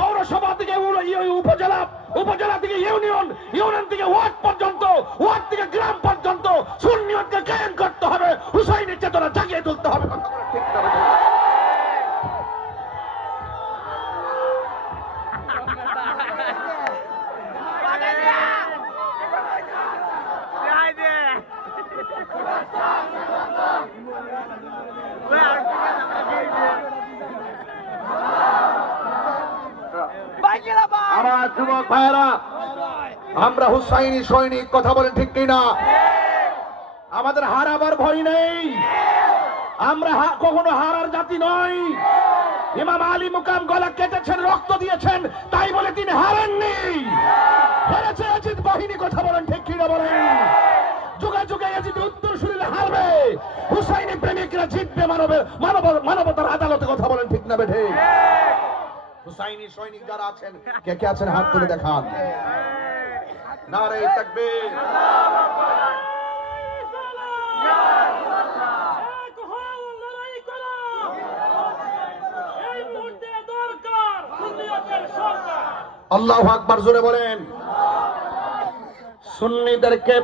পৌরসভা থেকে উপজেলা, উপজেলা থেকে ইউনিয়ন, ইউনিয়ন থেকে ওয়ার্ড পর্যন্ত, ওয়ার্ড থেকে গ্রাম পর্যন্ত সুন্নিয়তকে কায়েম করতে হবে, হুসাইনের চেতনা জাগিয়ে তুলতে হবে। ঠিক না? আমার যুবক ভাইয়েরা, আমরা হুসাইনি সৈনিক, কথা বলেন ঠিক কিনা? আমাদের হারাবার ভয় নেই, আমরা কখনো হারার জাতি নই। ইমাম আলী মুকাম গলা কেটেছেন, রক্ত দিয়েছেন, তাই বলে তিনি হারেননি। হেরেছে ইয়াজিদ বাহিনী, কথা বলেন ঠিক কিনা বলেন? যুগে যুগে ইয়াজিদ উত্তর শুনিলে হারবে, হুসাইনি প্রেমিকরা জিতবে মানবতার আদালতে, কথা বলেন ঠিক না বেঠে? হুসাইনি সৈনিক যারা আছেন, কে কে আছেন হাত তুলে দেখান। নারে তাকবীর। আল্লাহু আকবার, জোরে বলেন। সুন্নিদেরকে